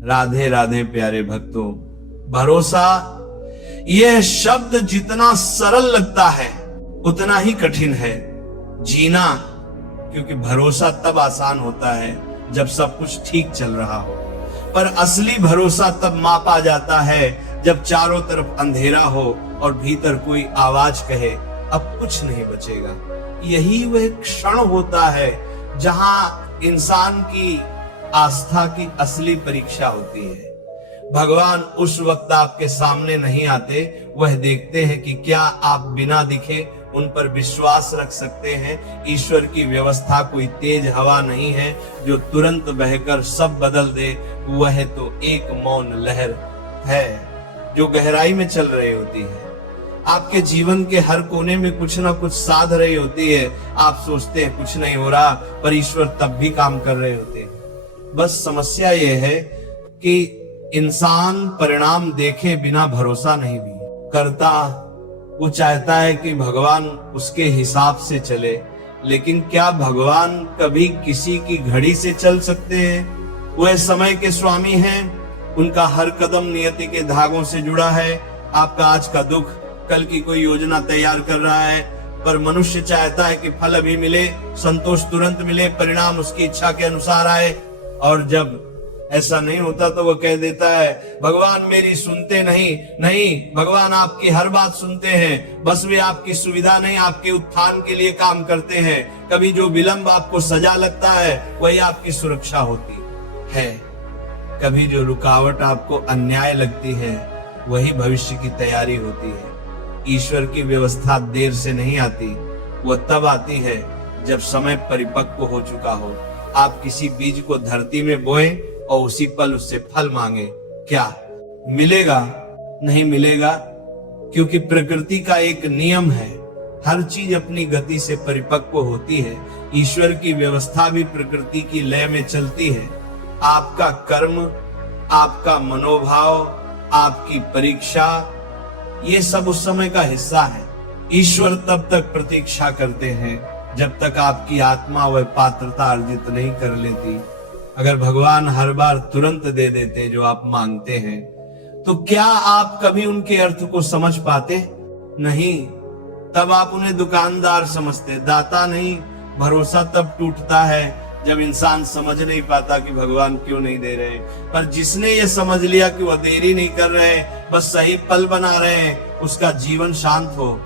राधे राधे प्यारे भक्तों, भरोसा यह शब्द जितना सरल लगता है उतना ही कठिन है जीना, क्योंकि भरोसा तब आसान होता है जब सब कुछ ठीक चल रहा हो, पर असली भरोसा तब मापा जाता है जब चारों तरफ अंधेरा हो और भीतर कोई आवाज कहे अब कुछ नहीं बचेगा। यही वह क्षण होता है जहां इंसान की आस्था की असली परीक्षा होती है। भगवान उस वक्त आपके सामने नहीं आते, वह देखते हैं कि क्या आप बिना दिखे उन पर विश्वास रख सकते हैं। ईश्वर की व्यवस्था कोई तेज हवा नहीं है जो तुरंत बहकर सब बदल दे, वह तो एक मौन लहर है जो गहराई में चल रही होती है। आपके जीवन के हर कोने में कुछ ना कुछ साध रही होती है। आप सोचते हैं कुछ नहीं हो रहा, पर ईश्वर तब भी काम कर रहे होते हैं। बस समस्या यह है कि इंसान परिणाम देखे बिना भरोसा नहीं भी करता। वो चाहता है कि भगवान उसके हिसाब से चले, लेकिन क्या भगवान कभी किसी की घड़ी से चल सकते हैं? वह समय के स्वामी हैं, उनका हर कदम नियति के धागों से जुड़ा है। आपका आज का दुख कल की कोई योजना तैयार कर रहा है, पर मनुष्य चाहता है कि फल अभी मिले, संतोष तुरंत मिले, परिणाम उसकी इच्छा के अनुसार आए। और जब ऐसा नहीं होता तो वो कह देता है भगवान मेरी सुनते नहीं, भगवान आपकी हर बात सुनते हैं, बस वे आपकी सुविधा नहीं आपके उत्थान के लिए काम करते हैं। कभी जो विलंब आपको सजा लगता है वही आपकी सुरक्षा होती है, कभी जो रुकावट आपको अन्याय लगती है वही भविष्य की तैयारी होती है। ईश्वर की व्यवस्था देर से नहीं आती, वह तब आती है जब समय परिपक्व हो चुका हो। आप किसी बीज को धरती में बोएं और उसी पल उससे फल मांगे, क्या मिलेगा? नहीं मिलेगा, क्योंकि प्रकृति का एक नियम है, हर चीज अपनी गति से परिपक्व होती है। ईश्वर की व्यवस्था भी प्रकृति की लय में चलती है। आपका कर्म, आपका मनोभाव, आपकी परीक्षा, ये सब उस समय का हिस्सा है। ईश्वर तब तक प्रतीक्षा करते हैं जब तक आपकी आत्मा वह पात्रता अर्जित नहीं कर लेती। अगर भगवान हर बार तुरंत दे देते जो आप मांगते हैं, तो क्या आप कभी उनके अर्थ को समझ पाते? नहीं, तब आप उन्हें दुकानदार समझते, दाता नहीं। भरोसा तब टूटता है जब इंसान समझ नहीं पाता कि भगवान क्यों नहीं दे रहे। पर जिसने ये समझ लिया कि वह देरी नहीं कर रहे, बस सही पल बना रहे हैं, उसका जीवन शांत हो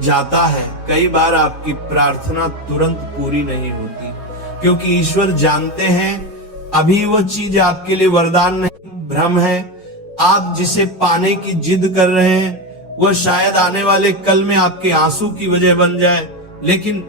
जाता है। कई बार आपकी प्रार्थना तुरंत पूरी नहीं होती, क्योंकि ईश्वर जानते हैं अभी वह चीज आपके लिए वरदान नहीं, भ्रम है। आप जिसे पाने की जिद कर रहे हैं वह शायद आने वाले कल में आपके आंसू की वजह बन जाए, लेकिन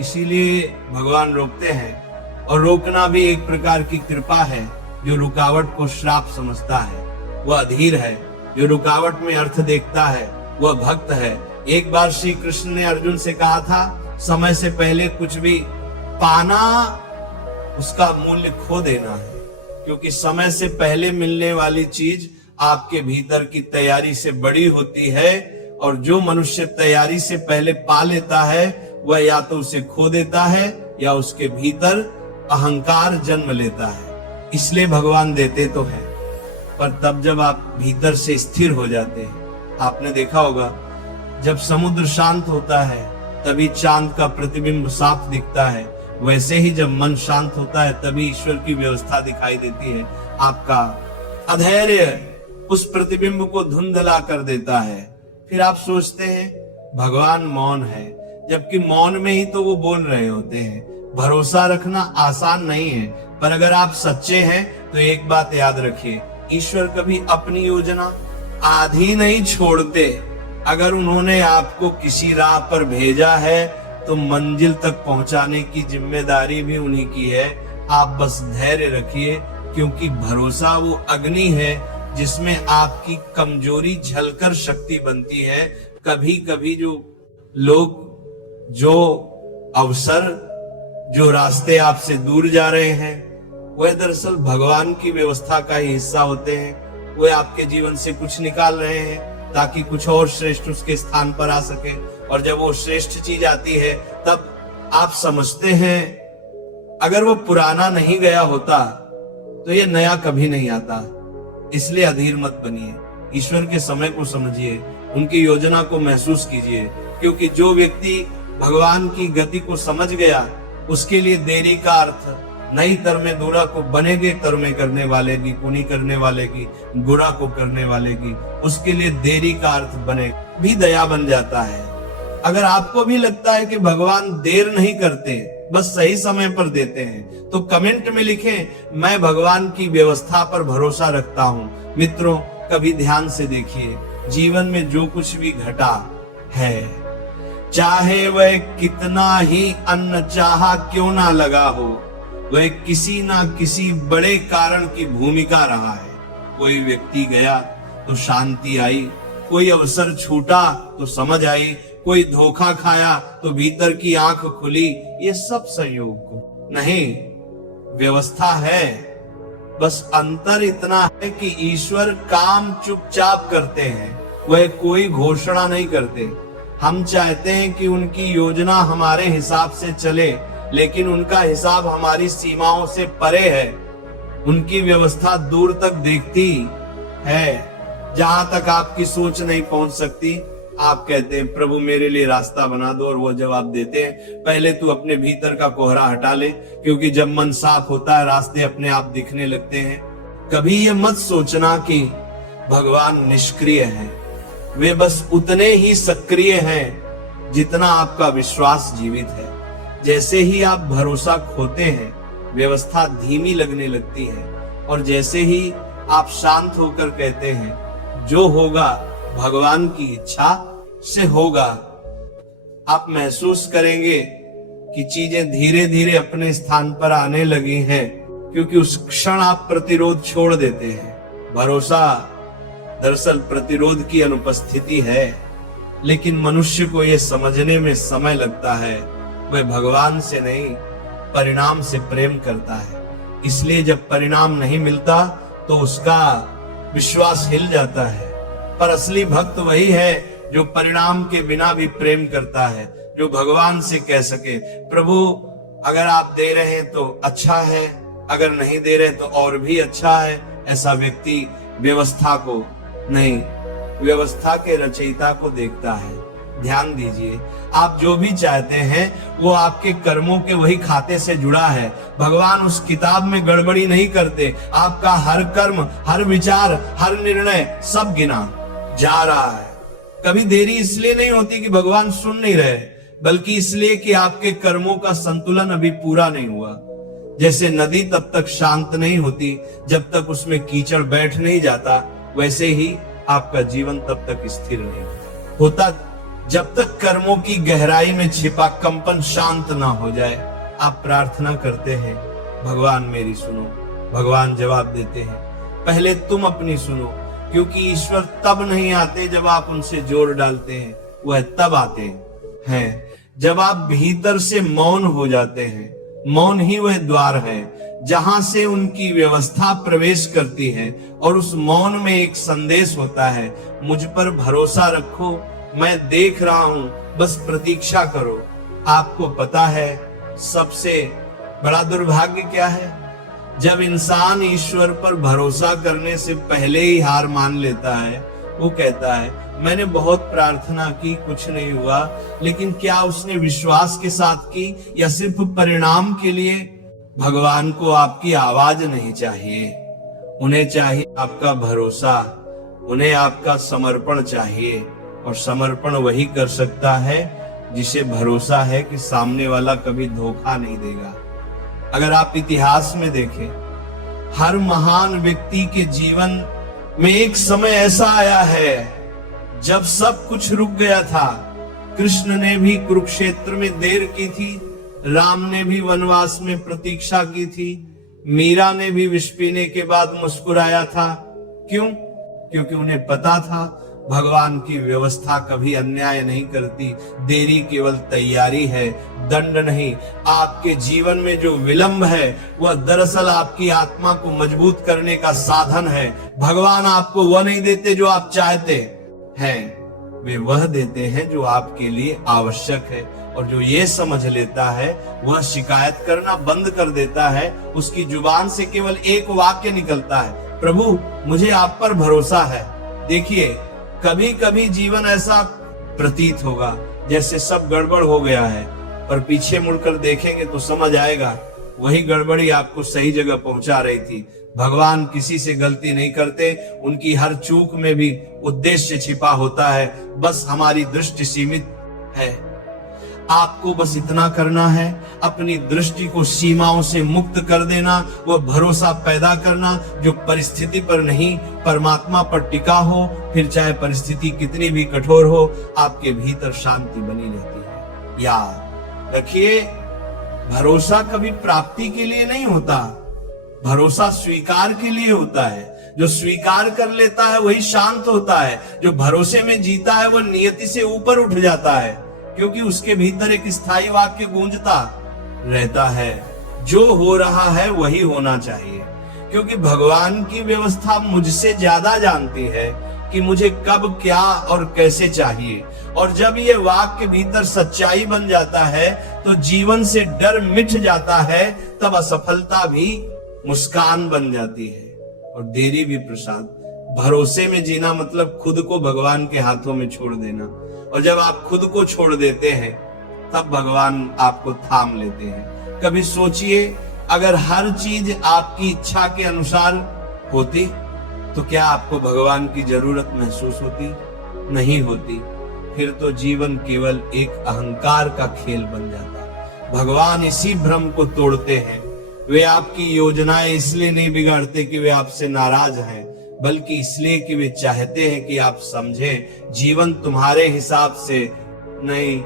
इसीलिए भगवान रोकते हैं। और रोकना भी एक प्रकार की कृपा है। जो रुकावट को श्राप समझता है वह अधीर है, जो रुकावट में अर्थ देखता है वह भक्त है। एक बार श्री कृष्ण ने अर्जुन से कहा था, समय से पहले कुछ भी पाना उसका मूल्य खो देना है, क्योंकि समय से पहले मिलने वाली चीज आपके भीतर की तैयारी से बड़ी होती है। और जो मनुष्य तैयारी से पहले पा लेता है वह या तो उसे खो देता है या उसके भीतर अहंकार जन्म लेता है। इसलिए भगवान देते तो है, पर तब जब आप भीतर से स्थिर हो जाते हैं। आपने देखा होगा जब समुद्र शांत होता है तभी चांद का प्रतिबिंब साफ दिखता है, वैसे ही जब मन शांत होता है तभी ईश्वर की व्यवस्था दिखाई देती है। आपका अधैर्य उस प्रतिबिंब को धुंधला कर देता है। फिर आप सोचते हैं भगवान मौन है, जबकि मौन में ही तो वो बोल रहे होते हैं। भरोसा रखना आसान नहीं है, पर अगर आप सच्चे हैं तो एक बात याद रखिए, ईश्वर कभी अपनी योजना आधी नहीं छोड़ते। अगर उन्होंने आपको किसी राह पर भेजा है तो मंजिल तक पहुंचाने की जिम्मेदारी भी उन्हीं की है। आप बस धैर्य रखिए, क्योंकि भरोसा वो अग्नि है जिसमें आपकी कमजोरी झलकर शक्ति बनती है। कभी कभी जो लोग, जो अवसर, जो रास्ते आपसे दूर जा रहे हैं, वह दरअसल भगवान की व्यवस्था का ही हिस्सा होते हैं। वे आपके जीवन से कुछ निकाल रहे हैं ताकि कुछ और श्रेष्ठ उसके स्थान पर आ सके। और जब वो श्रेष्ठ चीज आती है तब आप समझते हैं अगर वो पुराना नहीं गया होता तो ये नया कभी नहीं आता। इसलिए अधीर मत बनिए, ईश्वर के समय को समझिए, उनकी योजना को महसूस कीजिए, क्योंकि जो व्यक्ति भगवान की गति को समझ गया उसके लिए देरी का अर्थ नहीं तरमे दूरा को बनेगे तरमे करने वाले की, पुनी करने वाले की, बुरा को करने वाले की, उसके लिए देरी का अर्थ बने भी दया बन जाता है। अगर आपको भी लगता है कि भगवान देर नहीं करते, बस सही समय पर देते हैं, तो कमेंट में लिखें मैं भगवान की व्यवस्था पर भरोसा रखता हूं। मित्रों, कभी ध्यान से देखिए, जीवन में जो कुछ भी घटा है, चाहे वह कितना ही अन्न चाहा क्यों ना लगा हो, वह किसी ना किसी बड़े कारण की भूमिका रहा है। कोई व्यक्ति गया तो शांति आई, कोई अवसर छूटा तो समझ आई, कोई धोखा खाया तो भीतर की आंख खुली। ये सब संयोग नहीं, व्यवस्था है। बस अंतर इतना है कि ईश्वर काम चुपचाप करते हैं, वह कोई घोषणा नहीं करते। हम चाहते हैं कि उनकी योजना हमारे हिसाब से चले, लेकिन उनका हिसाब हमारी सीमाओं से परे है। उनकी व्यवस्था दूर तक देखती है, जहां तक आपकी सोच नहीं पहुंच सकती। आप कहते हैं प्रभु मेरे लिए रास्ता बना दो, और वो जवाब देते हैं पहले तू अपने भीतर का कोहरा हटा ले, क्योंकि जब मन साफ होता है रास्ते अपने आप दिखने लगते हैं। कभी ये मत सोचना कि भगवान निष्क्रिय है, वे बस उतने ही सक्रिय हैं जितना आपका विश्वास जीवित है। जैसे ही आप भरोसा खोते हैं, व्यवस्था धीमी लगने लगती है, और जैसे ही आप शांत होकर कहते हैं जो होगा भगवान की इच्छा से होगा, आप महसूस करेंगे कि चीजें धीरे धीरे अपने स्थान पर आने लगी हैं, क्योंकि उस क्षण आप प्रतिरोध छोड़ देते हैं। भरोसा दरअसल प्रतिरोध की अनुपस्थिति है, लेकिन मनुष्य को यह समझने में समय लगता है वह भगवान से नहीं परिणाम से प्रेम करता है। इसलिए जब परिणाम नहीं मिलता तो उसका विश्वास हिल जाता है। पर असली भक्त वही है जो परिणाम के बिना भी प्रेम करता है, जो भगवान से कह सके प्रभु अगर आप दे रहे हैं तो अच्छा है, अगर नहीं दे रहे तो और भी अच्छा है। ऐसा व्यक्ति व्यवस्था को नहीं, व्यवस्था के रचयिता को देखता है। ध्यान दीजिए, आप जो भी चाहते हैं वो आपके कर्मों के वही खाते से जुड़ा है। भगवान उस किताब में गड़बड़ी नहीं करते। आपका हर कर्म, हर विचार, हर निर्णय सब गिना जा रहा है। कभी देरी इसलिए नहीं होती कि भगवान सुन नहीं रहे, बल्कि इसलिए कि आपके कर्मों का संतुलन अभी पूरा नहीं हुआ। जैसे नदी तब तक शांत नहीं होती जब तक उसमें कीचड़ बैठ नहीं जाता, वैसे ही आपका जीवन तब तक स्थिर नहीं होता जब तक कर्मों की गहराई में छिपा कंपन शांत ना हो जाए। आप प्रार्थना करते हैं भगवान मेरी सुनो, भगवान जवाब देते हैं पहले तुम अपनी सुनो, क्योंकि ईश्वर तब नहीं आते जब आप उनसे जोर डालते हैं, वह तब आते हैं जब आप भीतर से मौन हो जाते हैं। मौन ही वह द्वार है जहां से उनकी व्यवस्था प्रवेश करती है, और उस मौन में एक संदेश होता है, मुझ पर भरोसा रखो, मैं देख रहा हूं, बस प्रतीक्षा करो। आपको पता है सबसे बड़ा दुर्भाग्य क्या है? जब इंसान ईश्वर पर भरोसा करने से पहले ही हार मान लेता है। वो कहता है मैंने बहुत प्रार्थना की, कुछ नहीं हुआ, लेकिन क्या उसने विश्वास के साथ की या सिर्फ परिणाम के लिए? भगवान को आपकी आवाज नहीं चाहिए, उन्हें चाहिए आपका भरोसा, उन्हें आपका समर्पण चाहिए। और समर्पण वही कर सकता है जिसे भरोसा है कि सामने वाला कभी धोखा नहीं देगा। अगर आप इतिहास में देखें, हर महान व्यक्ति के जीवन में एक समय ऐसा आया है जब सब कुछ रुक गया था। कृष्ण ने भी कुरुक्षेत्र में देर की थी, राम ने भी वनवास में प्रतीक्षा की थी, मीरा ने भी विष पीने के बाद मुस्कुराया था। क्यों? क्योंकि उन्हें पता था भगवान की व्यवस्था कभी अन्याय नहीं करती। देरी केवल तैयारी है, दंड नहीं। आपके जीवन में जो विलंब है वह दरअसल आपकी आत्मा को मजबूत करने का साधन है। भगवान आपको वह नहीं देते जो आप चाहते हैं, वे वह देते हैं जो आपके लिए आवश्यक है। और जो ये समझ लेता है वह शिकायत करना बंद कर देता है। उसकी जुबान से केवल एक वाक्य निकलता है, प्रभु मुझे आप पर भरोसा है। देखिए कभी कभी जीवन ऐसा प्रतीत होगा जैसे सब गड़बड़ हो गया है, पर पीछे मुड़कर देखेंगे तो समझ आएगा वही गड़बड़ी आपको सही जगह पहुंचा रही थी। भगवान किसी से गलती नहीं करते, उनकी हर चूक में भी उद्देश्य छिपा होता है, बस हमारी दृष्टि सीमित है। आपको बस इतना करना है, अपनी दृष्टि को सीमाओं से मुक्त कर देना, वह भरोसा पैदा करना जो परिस्थिति पर नहीं परमात्मा पर टिका हो। फिर चाहे परिस्थिति कितनी भी कठोर हो, आपके भीतर शांति बनी रहती है। याद रखिए, भरोसा कभी प्राप्ति के लिए नहीं होता, भरोसा स्वीकार के लिए होता है। जो स्वीकार कर लेता है वही शांत होता है, जो भरोसे में जीता है वह नियति से ऊपर उठ जाता है, क्योंकि उसके भीतर एक स्थायी वाक्य गूंजता रहता है, जो हो रहा है वही होना चाहिए। क्योंकि भगवान की व्यवस्था मुझसे ज्यादा जानती है कि मुझे कब क्या और कैसे चाहिए, और जब ये वाक्य भीतर सच्चाई बन जाता है तो जीवन से डर मिट जाता है, तब असफलता भी मुस्कान बन जाती है और देरी भी प्रसाद। भरोसे में जीना मतलब खुद को भगवान के हाथों में छोड़ देना, और जब आप खुद को छोड़ देते हैं तब भगवान आपको थाम लेते हैं। कभी सोचिए, अगर हर चीज आपकी इच्छा के अनुसार होती तो क्या आपको भगवान की जरूरत महसूस होती? नहीं होती। फिर तो जीवन केवल एक अहंकार का खेल बन जाता। भगवान इसी भ्रम को तोड़ते हैं। वे आपकी योजनाएं इसलिए नहीं बिगाड़ते कि वे आपसे नाराज हैं, बल्कि इसलिए कि वे चाहते हैं कि आप समझें जीवन तुम्हारे हिसाब से नहीं,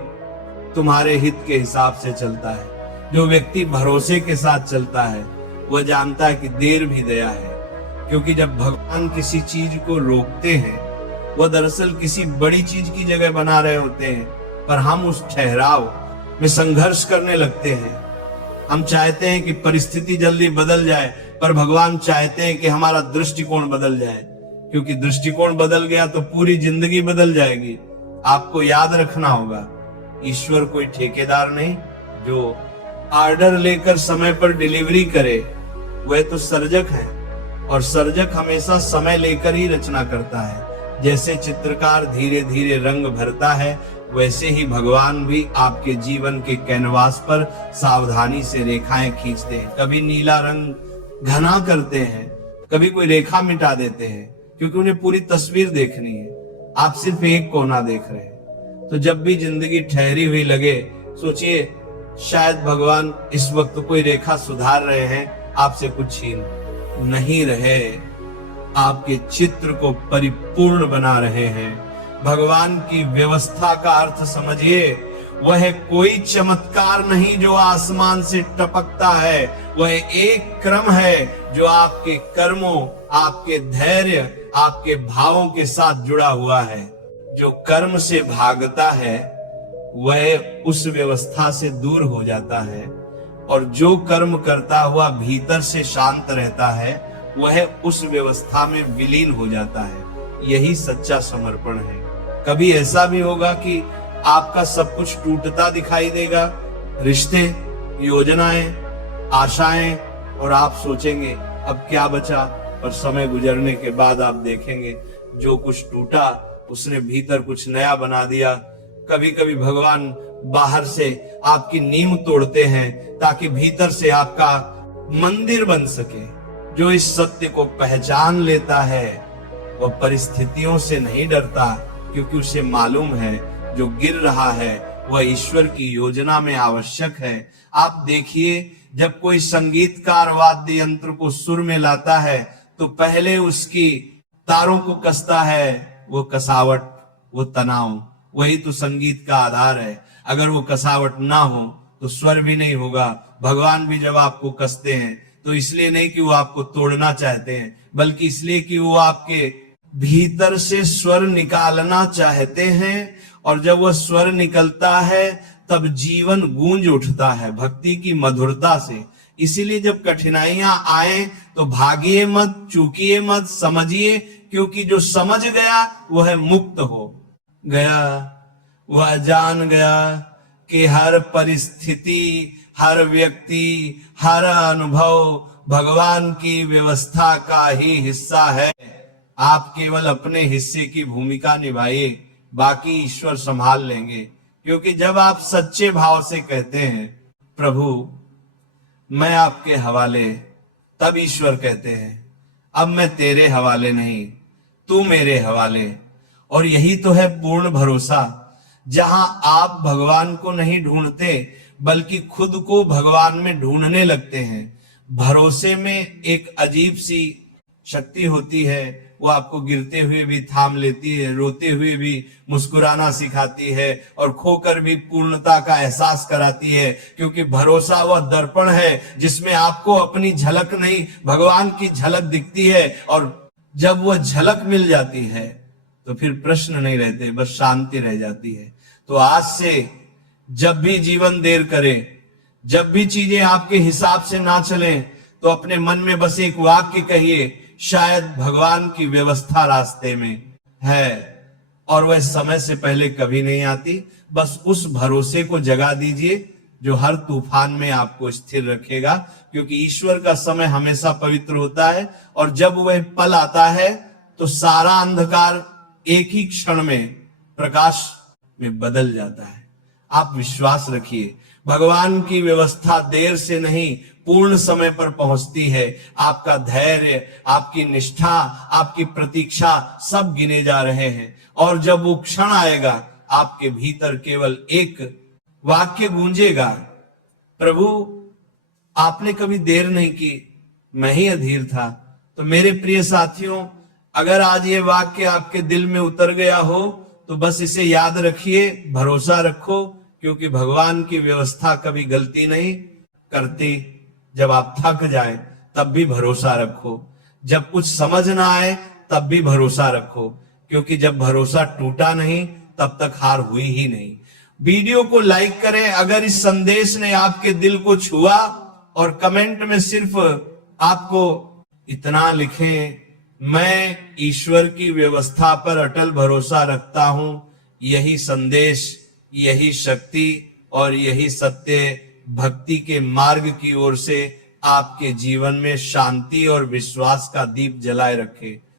तुम्हारे हित के हिसाब से चलता है। जो व्यक्ति भरोसे के साथ चलता है वह जानता है कि देर भी दया है, क्योंकि जब भगवान किसी चीज को रोकते हैं वह दरअसल किसी बड़ी चीज की जगह बना रहे होते हैं, पर हम उस ठहराव में संघर्ष करने लगते हैं। हम चाहते हैं कि परिस्थिति जल्दी बदल जाए, पर भगवान चाहते हैं कि हमारा दृष्टिकोण बदल जाए, क्योंकि दृष्टिकोण बदल गया तो पूरी जिंदगी बदल जाएगी। आपको याद रखना होगा, ईश्वर कोई ठेकेदार नहीं जो ऑर्डर लेकर समय पर डिलीवरी करे, वह तो सर्जक है, और सर्जक हमेशा समय लेकर ही रचना करता है। जैसे चित्रकार धीरे धीरे रंग भरता है, वैसे ही भगवान भी आपके जीवन के कैनवास पर सावधानी से रेखाएं खींचते हैं। कभी नीला रंग घना करते हैं, कभी कोई रेखा मिटा देते हैं, क्योंकि उन्हें पूरी तस्वीर देखनी है, आप सिर्फ एक कोना देख रहे हैं। तो जब भी जिंदगी ठहरी हुई लगे, सोचिए शायद भगवान इस वक्त कोई रेखा सुधार रहे हैं, आपसे कुछ छीन नहीं रहे, आपके चित्र को परिपूर्ण बना रहे हैं। भगवान की व्यवस्था का अर्थ समझिए, वह कोई चमत्कार नहीं जो आसमान से टपकता है, वह एक क्रम है जो आपके कर्मों, आपके धैर्य, आपके भावों के साथ जुड़ा हुआ है। जो कर्म से भागता है वह उस व्यवस्था से दूर हो जाता है, और जो कर्म करता हुआ भीतर से शांत रहता है वह उस व्यवस्था में विलीन हो जाता है। यही सच्चा समर्पण है। कभी ऐसा भी होगा कि आपका सब कुछ टूटता दिखाई देगा, रिश्ते, योजनाएं, आशाएं, और आप सोचेंगे अब क्या बचा, और समय गुजरने के बाद आप देखेंगे जो कुछ टूटा उसने भीतर कुछ नया बना दिया। कभी कभी भगवान बाहर से आपकी नींव तोड़ते हैं ताकि भीतर से आपका मंदिर बन सके। जो इस सत्य को पहचान लेता है वह परिस्थितियों से नहीं डरता, क्योंकि उसे मालूम है जो गिर रहा है वह ईश्वर की योजना में आवश्यक है। आप देखिए, जब कोई संगीतकार वाद्य यंत्र को सुर में लाता है तो पहले उसकी तारों को कसता है, वो कसावट, वो तनाव, वही तो संगीत का आधार है। अगर वो कसावट ना हो तो स्वर भी नहीं होगा। भगवान भी जब आपको कसते हैं तो इसलिए नहीं कि वो आपको तोड़ना चाहते हैं, बल्कि इसलिए कि वो आपके भीतर से स्वर निकालना चाहते हैं, और जब वह स्वर निकलता है तब जीवन गूंज उठता है भक्ति की मधुरता से। इसीलिए जब कठिनाइयां आए तो भागिए मत, चूकिए मत, समझिए, क्योंकि जो समझ गया वह मुक्त हो गया। वह जान गया कि हर परिस्थिति, हर व्यक्ति, हर अनुभव भगवान की व्यवस्था का ही हिस्सा है। आप केवल अपने हिस्से की भूमिका निभाइए, बाकी ईश्वर संभाल लेंगे। क्योंकि जब आप सच्चे भाव से कहते हैं प्रभु मैं आपके हवाले, तब ईश्वर कहते हैं अब मैं तेरे हवाले नहीं, तू मेरे हवाले। और यही तो है पूर्ण भरोसा, जहां आप भगवान को नहीं ढूंढते बल्कि खुद को भगवान में ढूंढने लगते हैं। भरोसे में एक अजीब सी शक्ति होती है, वो आपको गिरते हुए भी थाम लेती है, रोते हुए भी मुस्कुराना सिखाती है और खोकर भी पूर्णता का एहसास कराती है। क्योंकि भरोसा वह दर्पण है जिसमें आपको अपनी झलक नहीं भगवान की झलक दिखती है। और जब वह झलक मिल जाती है तो फिर प्रश्न नहीं रहते, बस शांति रह जाती है। तो आज से जब भी जीवन देर करे, जब भी चीजें आपके हिसाब से ना चलें, तो अपने मन में बस एक वाक्य कहिए, शायद भगवान की व्यवस्था रास्ते में है और वह समय से पहले कभी नहीं आती। बस उस भरोसे को जगा दीजिए जो हर तूफान में आपको स्थिर रखेगा। क्योंकि ईश्वर का समय हमेशा पवित्र होता है और जब वह पल आता है तो सारा अंधकार एक ही क्षण में प्रकाश में बदल जाता है। आप विश्वास रखिए, भगवान की व्यवस्था देर से नहीं पूर्ण समय पर पहुंचती है। आपका धैर्य, आपकी निष्ठा, आपकी प्रतीक्षा सब गिने जा रहे हैं। और जब वो क्षण आएगा आपके भीतर केवल एक वाक्य गूंजेगा, प्रभु आपने कभी देर नहीं की, मैं ही अधीर था। तो मेरे प्रिय साथियों, अगर आज ये वाक्य आपके दिल में उतर गया हो तो बस इसे याद रखिए, भरोसा रखो। क्योंकि भगवान की व्यवस्था कभी गलती नहीं करती। जब आप थक जाए तब भी भरोसा रखो, जब कुछ समझ ना आए तब भी भरोसा रखो। क्योंकि जब भरोसा टूटा नहीं तब तक हार हुई ही नहीं। वीडियो को लाइक करें अगर इस संदेश ने आपके दिल को छुआ, और कमेंट में सिर्फ आपको इतना लिखें, मैं ईश्वर की व्यवस्था पर अटल भरोसा रखता हूं। यही संदेश, यही शक्ति और यही सत्य भक्ति के मार्ग की ओर से आपके जीवन में शांति और विश्वास का दीप जलाए रखे।